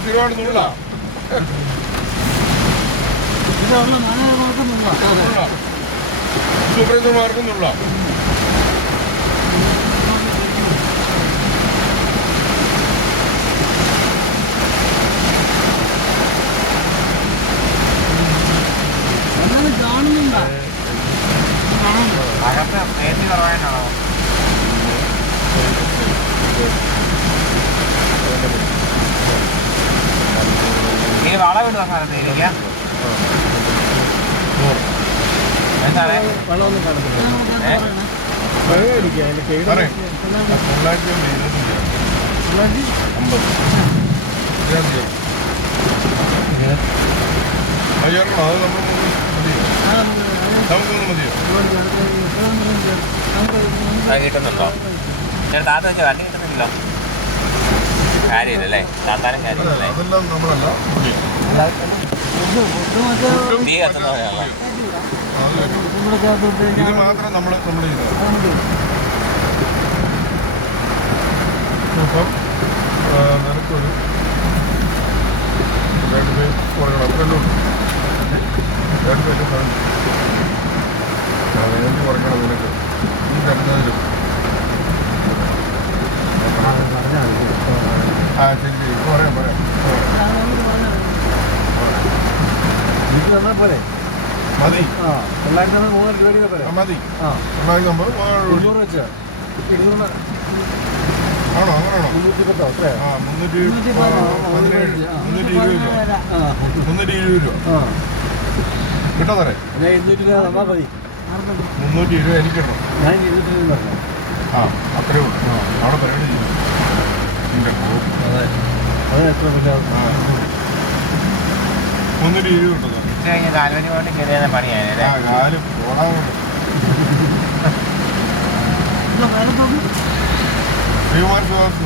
സ്ഥിരമായിട്ട് നുള്ളാ സൂപ്പർവൈസർമാർക്കും നുള്ളാം. ഈ വളം ഇടുന്ന സ്ഥലത്ത് ഇരിക്കാം. എന്താണ് വെള്ളമൊന്നും കാണത്തില്ല. അയ്യാറോ അത് നമ്മൾ നമുക്കൊന്നും മതിയോ? കിട്ടുന്നുണ്ടോ? താത്ത വെച്ചാൽ വണ്ടി കിട്ടുന്നില്ലല്ലോ. കാര്യമില്ലല്ലേ? താത്താനും കാര്യമില്ലല്ലേ? അതെല്ലാം നമ്മളല്ല തീ കത്തുന്നവരാണോ? ഇത് മാത്രം നമ്മൾ ചെയ്തത്. അപ്പം നിനക്കൊരു 2 പേര് കുറയണം. അത്രയല്ലേ ഉള്ളൂ. 2 പേര് എനിക്ക് കുറയ്ക്കണം നിനക്ക് ഈ തരുന്നതിലും. ആ ശരി ശരി പറയാം ഇത് തന്നാൽ പോലെ മതി. ആ 903 രൂപ പോലെ മതി. ആ 900 വെച്ചാൽ 200 ആണോ? അങ്ങനെയാണോ? 310 അത്രേ. ആ 317 320 രൂപ ആ കിട്ടോ സാറേ? ഞാൻ 200 രൂപ തന്നാൽ മതി. 320 എനിക്ക് കിട്ടണം. ഞാൻ 200 രൂപ പറഞ്ഞു. ആ അത്രേ ഉള്ളൂ. അവിടെ പരിപാടി ചെയ്യും. അതെ അത് എത്ര പിന്നെ 320 കിട്ടും സാർ. ഉച്ച കഴിഞ്ഞ് 4 മണി കൊണ്ട് ചെറിയ പണിയായല്ലേ? ആ കാലും ഓടാറുണ്ട്. ശ്രീകുമാർ സുഹാസ്